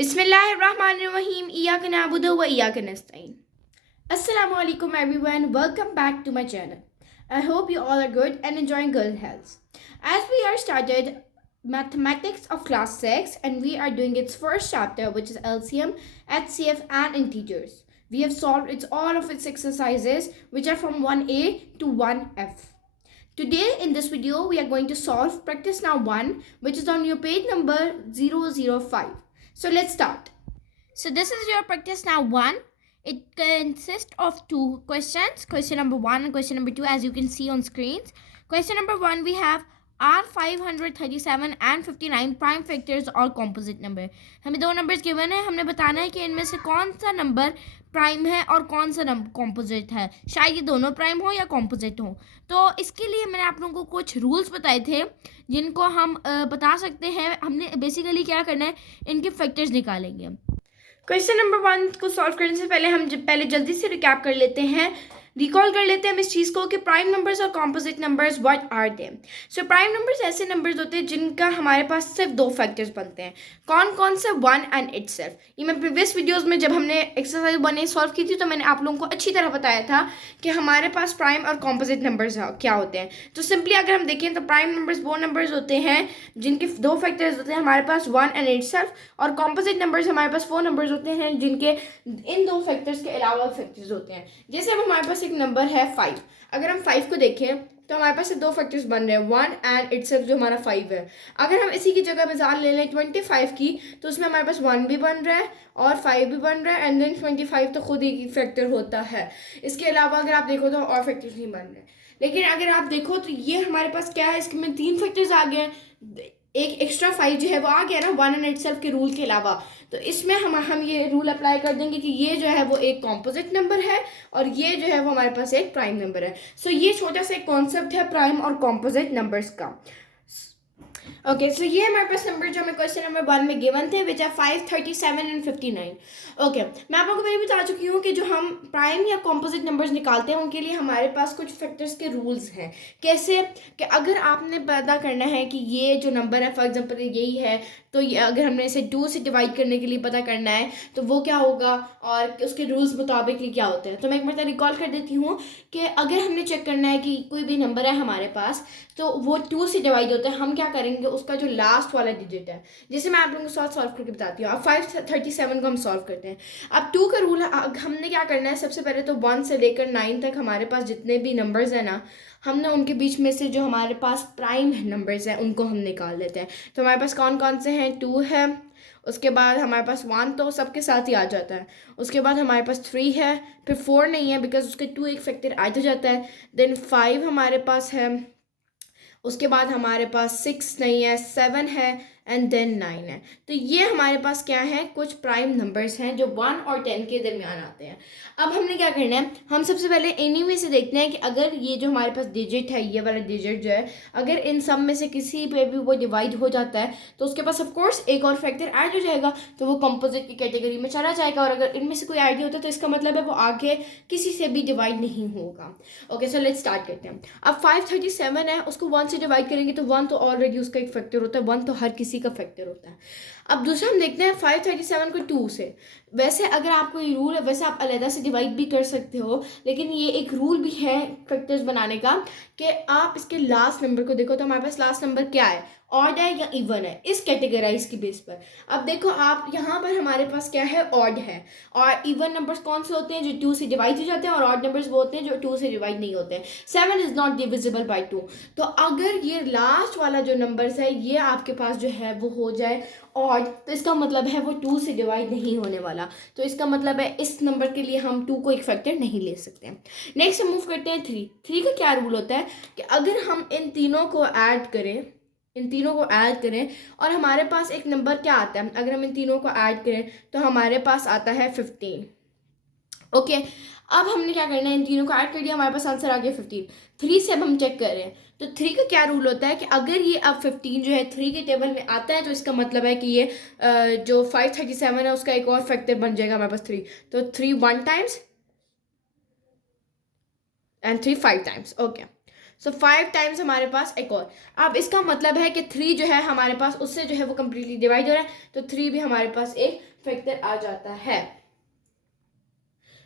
Bismillahirrahmanirrahim. Iyaka na'budu wa iyaka nasta'in. Assalamu alaikum everyone. Welcome back to my channel. I hope you all are good and enjoying good health. As we are started mathematics of class 6 and we are doing its first chapter, which is LCM, HCF and integers. We have solved all of its exercises which are from 1A to 1F. Today in this video we are going to solve practice now 1, which is on your page number 005. So let's start. So this is your practice now 1. It consists of two questions, question number 1 and question number 2, as you can see on screens. Question number 1, we have are 537 and 59 prime factors और composite number. हमें दो numbers given है, हमने बताना है कि इनमें से कौन सा number प्राइम है और कौन सा कॉम्पोजिट है. शायद ये दोनों प्राइम हो या कॉम्पोजिट हो. तो इसके लिए मैंने आप लोगों को कुछ रूल्स बताए थे जिनको हम बता सकते हैं. हमने बेसिकली क्या करना है, इनके फैक्टर्स निकालेंगे. क्वेश्चन नंबर 1 को सॉल्व करने से पहले हम जल्दी से रिकैप कर लेते हैं, रिकॉल कर लेते हैं हम इस चीज़ को कि प्राइम नंबर्स और composite numbers what are they. So prime numbers ऐसे नंबर्स होते हैं जिनका हमारे पास सिर्फ दो फैक्टर्स बनते हैं. कौन कौन से? 1 एंड इटसेल्फ. ये मैं प्रीवियस वीडियोस में जब हमने एक्सरसाइज 1 सॉल्व की थी तो मैंने आप लोगों को अच्छी तरह बताया था कि हमारे पास प्राइम और कॉम्पोजिट नंबर्स क्या होते हैं. तो सिंपली अगर हम देखें तो प्राइम नंबर्स वो नंबर्स होते हैं जिनके दो फैक्टर्स होते हैं हमारे पास 1 एंड इटसेल्फ, और कॉम्पोजिट नंबर्स हमारे पास वो नंबर्स होते हैं जिनके इन दो फैक्टर्स के अलावा फैक्टर्स होते हैं. जैसे अब हमारे पास एक नंबर है 5. अगर हम 5 को देखें तो हमारे पास दो फैक्टर्स बन रहे हैं, 1 एंड इटसेल्फ जो हमारा 5 है. अगर हम इसी की जगह मिसाल ले लें 25 की, तो उसमें हमारे पास 1 भी बन रहा है और 5 भी बन रहा है, एंड देन 25 तो खुद ही फैक्टर होता है. इसके अलावा अगर आप देखो तो और फैक्टर्स नहीं बन रहे. लेकिन अगर आप देखो तो ये हमारे पास क्या है, इसके में 3 फैक्टर्स आ गए हैं. एक एक्स्ट्रा 5 जो है वो आ गया ना 1 एंड इटसेल्फ के रूल के अलावा. तो इसमें हम ये रूल अप्लाई कर देंगे कि ये जो है वो एक कॉम्पोजिट नंबर है और ये जो है वो हमारे पास एक प्राइम नंबर है. सो ये छोटा सा एक कॉन्सेप्ट है प्राइम और कॉम्पोजिट नंबर्स का. ओके, सो ये हमारे पास नंबर जो हमें क्वेश्चन नंबर 1 में गिवन थे विच आर 5, 37 एंड 59. ओके, मैं आप लोगों को पहले बता चुकी हूँ कि जो हम प्राइम या कॉम्पोजिट नंबर्स निकालते हैं उनके लिए हमारे पास कुछ फैक्टर्स के रूल्स हैं. कैसे कि अगर आपने पता करना है कि ये जो नंबर है फॉर एग्जांपल यही है, तो ये अगर हमने इसे 2 से डिवाइड करने के लिए पता करना है तो वो क्या होगा और उसके रूल्स मुताबिक क्या होते हैं. तो मैं एक बार रिकॉल कर देती हूँ कि अगर हमने चेक करना है कि कोई भी नंबर है हमारे पास तो वो 2 से डिवाइड होता है, हम क्या करेंगे उसका जो लास्ट वाला डिजिट है, जैसे मैं आप लोगों को सॉल्व करके बताती हूँ. अब 537 को हम सॉल्व करते हैं. अब 2 का रूल हमने क्या करना है, सबसे पहले तो 1 से लेकर 9 तक हमारे पास जितने भी नंबर्स हैं ना, हमने उनके बीच में से जो हमारे पास प्राइम नंबर्स हैं उनको हम निकाल लेते हैं. तो हमारे पास कौन कौन से हैं, 2 है, उसके बाद हमारे पास 1 तो सबके साथ ही आ जाता है, उसके बाद हमारे पास 3 है, फिर 4 नहीं है बिकॉज उसके 2 एक फैक्टर ऐड हो जाता है, देन 5 हमारे पास है, उसके बाद हमारे पास 6 नहीं है, 7 है एंड देन 9 है. तो ये हमारे पास क्या है, कुछ प्राइम नंबर्स हैं जो 1 और 10 के दरमियान आते हैं. अब हमने क्या करना है, हम सबसे पहले इन्हीं में से देखते हैं कि अगर ये जो हमारे पास डिजिट है, ये वाला डिजिट जो है, अगर इन सब में से किसी पे भी वो डिवाइड हो जाता है तो उसके पास ऑफकोर्स एक और फैक्टर ऐड हो जाएगा, तो वो कंपोजिट की कैटेगरी में चला जाएगा. और अगर इनमें से कोई ऐड नहीं होता तो इसका मतलब है वो आगे किसी से भी डिवाइड नहीं होगा. ओके, सो लेट्स स्टार्ट करते हैं. अब 537 है, उसको 1 से डिवाइड करेंगे तो 1 तो ऑलरेडी उसका एक फैक्टर होता है, 1 तो हर किसी का फैक्टर होता है. अब दूसरा हम देखते हैं 537 को 2 से. वैसे अगर आपको ये रूल है, वैसे आप अलग से डिवाइड भी कर सकते हो, लेकिन ये एक रूल भी है फैक्टर्स बनाने का कि आप इसके लास्ट नंबर को देखो तो हमारे पास लास्ट नंबर क्या है, ऑड है या इवन है, इस कैटेगराइज की बेस पर. अब देखो आप यहाँ पर हमारे पास क्या है, ऑड है, और इवन नंबर्स कौन से होते हैं जो 2 से डिवाइड हो जाते हैं, और ऑड नंबर्स वो होते हैं जो 2 से डिवाइड नहीं होते हैं. 7 इज नॉट डिविजिबल बाय 2. तो अगर ये लास्ट वाला जो नंबर्स है ये आपके पास जो है वो हो जाए ऑड, तो इसका मतलब है वो 2 से डिवाइड नहीं होने वाला. तो इसका मतलब है इस नंबर के लिए हम 2 को एक फैक्टर नहीं ले सकते हैं. नेक्स्ट हम मूव करते हैं 3 का क्या रूल होता है कि अगर हम इन तीनों को ऐड करें और हमारे पास एक नंबर क्या आता है, अगर हम इन तीनों को ऐड करें तो हमारे पास आता है 15. ओके, अब हमने क्या करना है, इन तीनों को ऐड कर दिया, हमारे पास आंसर आ गया 15. 3 से अब हम चेक कर रहे हैं तो 3 का क्या रूल होता है कि अगर ये अब 15 जो है 3 के टेबल में आता है तो इसका मतलब है कि ये जो 537 है उसका एक और फैक्टर बन जाएगा हमारे पास 3. तो 3 1 times and 3 5 times. Okay, so 5 times हमारे पास एक और। अब इसका मतलब है कि 3 जो है हमारे पास उससे जो है वो कम्प्लीटली डिवाइड हो रहा है, तो 3 भी हमारे पास एक फैक्टर आ जाता है।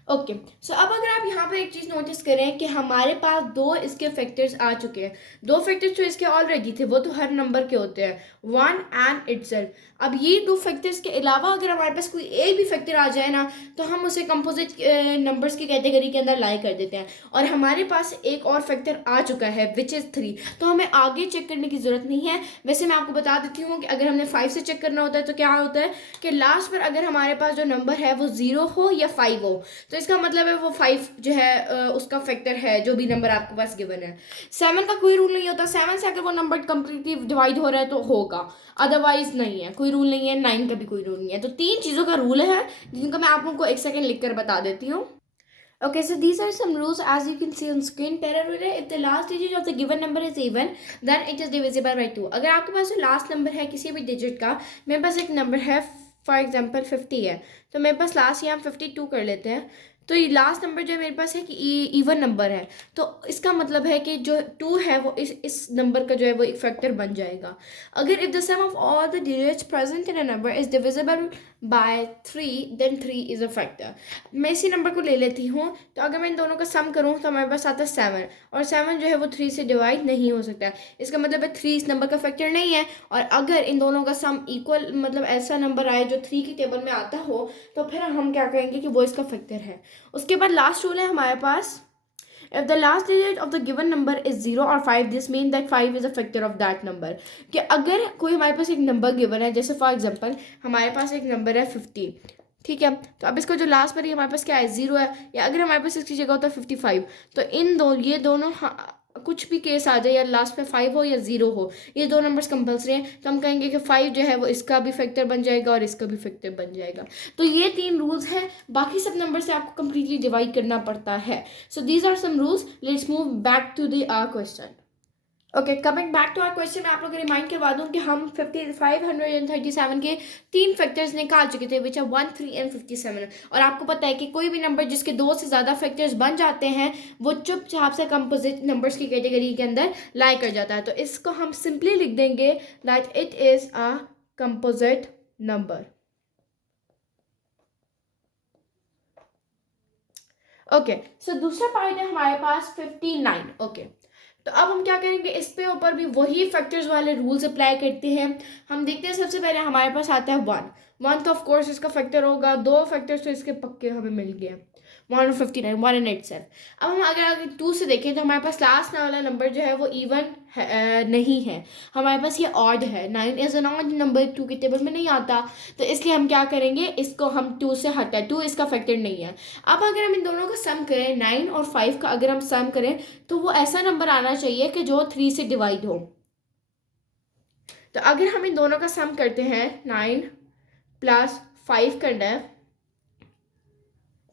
ओके, सो अब अगर आप यहाँ पर एक चीज़ नोटिस करें कि हमारे पास दो इसके फैक्टर्स आ चुके हैं। दो फैक्टर्स तो इसके ऑलरेडी थे, वो तो हर नंबर के होते हैं, 1 एंड इटसेल्फ। अब ये दो फैक्टर्स के अलावा अगर हमारे पास कोई एक भी फैक्टर आ जाए ना, तो हम उसे कंपोजिट नंबर्स की कैटेगरी के अंदर लाई कर देते हैं। और हमारे पास एक और फैक्टर आ चुका है विच इज़ 3, तो हमें आगे चेक करने की ज़रूरत नहीं है। वैसे मैं आपको बता देती हूँ कि अगर हमने 5 से चेक करना होता है तो क्या होता है कि लास्ट पर अगर हमारे पास जो नंबर है वो 0 हो या 5 हो, तो इसका मतलब है वो 5 जो है उसका फैक्टर है, जो भी नंबर आपके पास गिवन है। 7 का कोई रूल नहीं होता, 7 से अगर वो नंबर कंप्लीटली डिवाइड हो रहा है तो होगा, अदरवाइज नहीं है, कोई रूल नहीं है। 9 का भी कोई रूल नहीं है। तो 3 चीज़ों का रूल है जिनका मैं आप लोगों को एक सेकेंड लिख कर बता देती हूँ। Okay, so these are some rules as you can see on screen. पहला रूल है, if the last digit of the given number is even, then it is divisible by 2. अगर आपके पास जो लास्ट नंबर है किसी भी डिजिट का, मेरे पास एक नंबर है फॉर एग्जांपल 50 है, तो मेरे पास लास्ट यहाँ 52 कर लेते हैं, तो ये लास्ट नंबर जो है मेरे पास है कि इवन नंबर है, तो इसका मतलब है कि जो 2 है वो इस नंबर का जो है वो एक फैक्टर बन जाएगा। अगर if the sum of all the digits present in a number is divisible by 3 then 3 is a factor. मैं इसी नंबर को ले लेती हूँ, तो अगर मैं इन दोनों का सम करूँ तो हमारे पास आता है 7, और 7 जो है वो 3 से डिवाइड नहीं हो सकता। इसका मतलब है 3 इस नंबर का फैक्टर नहीं है। और अगर इन दोनों का सम इक्वल मतलब ऐसा नंबर आए जो 3 की टेबल में आता हो, तो फिर हम क्या कहेंगे कि वो इसका फैक्टर है। उसके बाद लास्ट रूल है हमारे पास, if the last digit of the given number is 0 or 5, this means that 5 is a factor of that number। कि अगर कोई हमारे पास एक नंबर गिवन है, जैसे फॉर एग्जांपल हमारे पास एक नंबर है 50, ठीक है, तो अब इसका जो लास्ट पर हमारे पास क्या है 0 है, या अगर हमारे पास इसकी जगह होता है 55, तो इन दो ये दोनों कुछ भी केस आ जाए, या लास्ट पे 5 हो या 0 हो, ये दो नंबर्स कंपल्सरी हैं, तो हम कहेंगे कि 5 जो है वो इसका भी फैक्टर बन जाएगा और इसका भी फैक्टर बन जाएगा। तो ये 3 रूल्स हैं, बाकी सब नंबर से आपको कंप्लीटली डिवाइड करना पड़ता है। So these are some rules. Let's move back to the question. Okay, coming back to our question, मैं आप लोगों को रिमाइंड करवा दूं कि हम 537 के 3 फैक्टर्स निकाल चुके थे, विच आर 1, 3 एंड 57। और आपको पता है कि कोई भी नंबर जिसके 2 से ज़्यादा फैक्टर्स बन जाते हैं वो चुपचाप से कंपोजिट नंबर्स की कैटेगरी के अंदर लाई कर जाता है। तो इसको हम सिंपली लिख देंगे that it is a composite number. Okay, so दूसरा पार्ट है हमारे पास 59। ओके, तो अब हम क्या करेंगे, इस पे ऊपर भी वही फैक्टर्स वाले रूल्स अप्लाई करते हैं। हम देखते हैं, सबसे पहले हमारे पास आता है 1 तो ऑफ कोर्स इसका फैक्टर होगा, 2 फैक्टर्स तो इसके पक्के हमें मिल गए, 159, 1 एंड 87। अब हम अगर आगे 2 से देखें तो हमारे पास लास्ट वाला नंबर जो है वो इवन नहीं है, हमारे पास ये ऑड है। 9 इज एन ऑड नंबर, 2 की टेबल में नहीं आता, तो इसलिए हम क्या करेंगे, इसको हम 2 से हटा, 2 इसका फैक्टर नहीं है। अब अगर हम इन दोनों का सम करें, 9 और 5 का अगर हम सम करें, तो वो ऐसा नंबर आना चाहिए कि जो 3 से डिवाइड हो। तो अगर हम इन दोनों का सम करते हैं, 9 प्लस 5 करना है,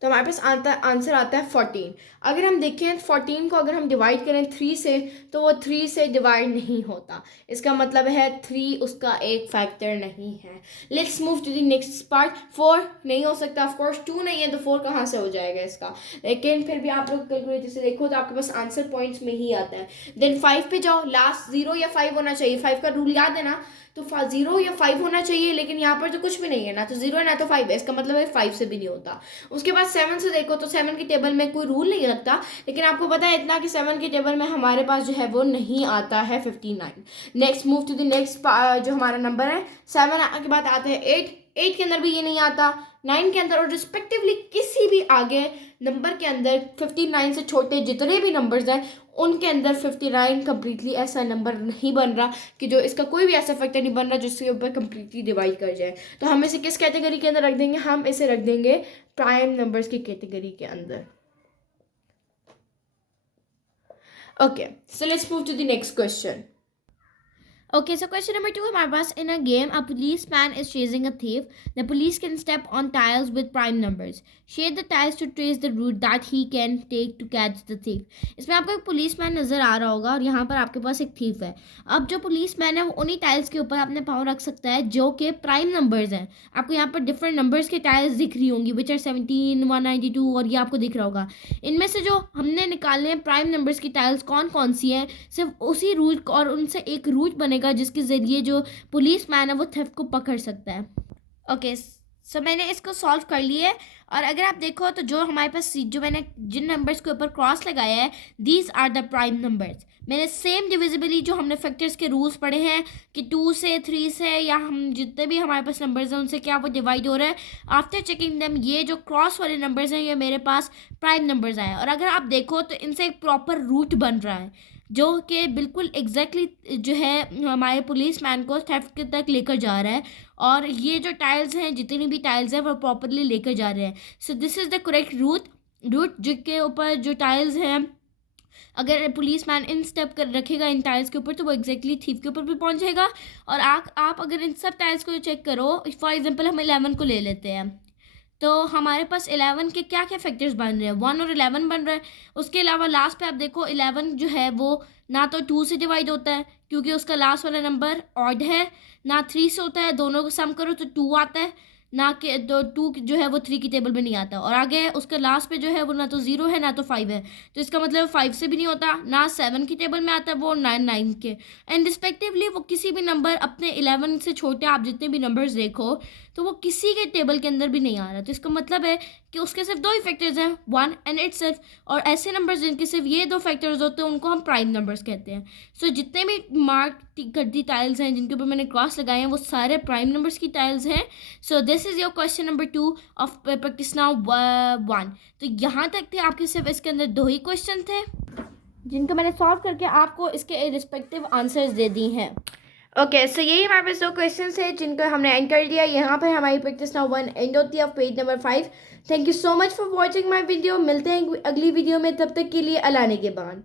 तो हमारे पास आंसर आता है 14। अगर हम देखें 14 को अगर हम डिवाइड करें 3 से, तो वो 3 से डिवाइड नहीं होता, इसका मतलब है 3 उसका एक फैक्टर नहीं है। Let's move to the next part. 4 नहीं हो सकता, ऑफ कोर्स 2 नहीं है, तो 4 कहाँ से हो जाएगा इसका, लेकिन फिर भी आप लोग कैलकुलेटर से देखो तो आपके पास आंसर पॉइंट्स में ही आता है। देन 5 पे जाओ, लास्ट 0 या 5 होना चाहिए, 5 का रूल याद है ना, तो 0 या 5 होना चाहिए, लेकिन यहाँ पर तो कुछ भी नहीं है, ना तो 0 है ना तो 5 है, इसका मतलब है 5 से भी नहीं होता। उसके बाद 7 से देखो तो 7 की टेबल में कोई रूल नहीं लगता, लेकिन आपको पता है इतना कि 7 की टेबल में हमारे पास जो है वो नहीं आता है 59। Next move to the next जो हमारा नंबर है, 7 के बाद आता है 8 के अंदर भी ये नहीं आता, 9 के अंदर, और रिस्पेक्टिवली किसी भी आगे नंबर के अंदर 59 से छोटे जितने भी नंबर्स हैं उनके अंदर 59 कम्प्लीटली ऐसा नंबर नहीं बन रहा कि जो इसका कोई भी ऐसा फैक्टर नहीं बन रहा जिसके ऊपर कम्प्लीटली डिवाइड कर जाए। तो हम इसे किस कैटेगरी के अंदर रख देंगे, हम इसे रख देंगे प्राइम नंबर्स की कैटेगरी के अंदर। Okay, so let's move to the next question. Okay, so question number 2 हमारे पास in a game a policeman is chasing a thief. The police can step on tiles with prime numbers. Shade the tiles to trace the route that he can take to catch the thief. इसमें आपको एक policeman नज़र आ रहा होगा और यहाँ पर आपके पास एक थीफ है. अब जो पुलिसमैन है वो उन्हीं टाइल्स के ऊपर अपने पाँव रख सकता है जो कि प्राइम नंबर्स हैं. आपको यहाँ पर डिफरेंट नंबर्स के टाइल्स दिख रही होंगी विच आर 17, 192 और ये आपको दिख रहा होगा. इनमें से जो हमने निकालने हैं प्राइम नंबर्स की टाइल्स कौन कौन सी हैं, सिर्फ उसी रूट और उनसे एक रूट बनेगा जिसके ज़रिए जो पुलिस मैन है वो थेफ्ट को पकड़ सकता है. ओके, सो मैंने इसको सॉल्व कर लिया है. और अगर आप देखो तो जो हमारे पास जो मैंने जिन नंबर्स के ऊपर क्रॉस लगाया है these are the prime numbers. मैंने सेम डिविजिबली जो हमने फैक्टर्स के रूल्स पढ़े हैं कि 2 से 3 से या हम जितने भी हमारे पास नंबर्स हैं उनसे क्या वो डिवाइड हो रहा है. आफ्टर चेकिंग देम ये जो क्रॉस वाले नंबर्स हैं ये मेरे पास प्राइम नंबर्स आए. और अगर आप देखो तो इनसे एक प्रॉपर रूट बन रहा है जो कि बिल्कुल एग्जैक्टली जो है हमारे पुलिस मैन को थेफ्ट तक लेकर जा रहा है. और ये जो टाइल्स हैं जितनी भी टाइल्स हैं वो प्रॉपरली लेकर जा रहे हैं. So this is the correct root जिसके ऊपर जो टाइल्स हैं अगर पुलिस मैन इन स्टेप कर रखेगा इन टाइल्स के ऊपर तो वो एग्जैक्टली थीफ के ऊपर भी पहुंच जाएगा. और आप अगर इन सब टाइल्स को चेक करो, फॉर एग्जांपल हम 11 को ले लेते हैं तो हमारे पास 11 के क्या क्या फैक्टर्स बन रहे हैं, 1 और 11 बन रहा है. उसके अलावा लास्ट पे आप देखो 11 जो है वो ना तो 2 से डिवाइड होता है क्योंकि उसका लास्ट वाला नंबर ऑड है, ना 3 से होता है, दोनों को सम करो तो 2 आता है, ना कि दो 2 जो है वो 3 की टेबल में नहीं आता. और आगे उसका लास्ट पे जो है वो ना तो 0 है ना तो 5 है, तो इसका मतलब 5 से भी नहीं होता, ना 7 की टेबल में आता है वो 9 के. एंड रिस्पेक्टिवली वो किसी भी नंबर अपने 11 से छोटे आप जितने भी नंबर्स देखो तो वो किसी के टेबल के अंदर भी नहीं आ रहा. तो इसका मतलब है कि उसके सिर्फ 2 ही फैक्टर्स हैं, 1 एंड इट्स सेल्फ. और ऐसे नंबर्स जिनके सिर्फ ये 2 फैक्टर्स होते हैं उनको हम प्राइम नंबर्स कहते हैं. सो जितने भी मार्क करती टाइल्स हैं जिनके ऊपर मैंने क्रॉस लगाए हैं वो सारे प्राइम नंबर्स की टाइल्स हैं. So this is your question number 2 of practice now 1. तो यहाँ तक थे आपके सिर्फ इसके अंदर 2 ही क्वेश्चन थे जिनको मैंने सॉल्व करके आपको इसके रिस्पेक्टिव आंसर्स दे दी हैं. ओके, सो यही हमारे पास 2 क्वेश्चन है जिनको हमने एंड कर दिया. यहाँ पर हमारी प्रैक्टिस नाउ 1 एंड होती है of page number 5. Thank you so much for watching my video. मिलते हैं अगली वीडियो में, तब तक के लिए अल्लाह ने के बाद.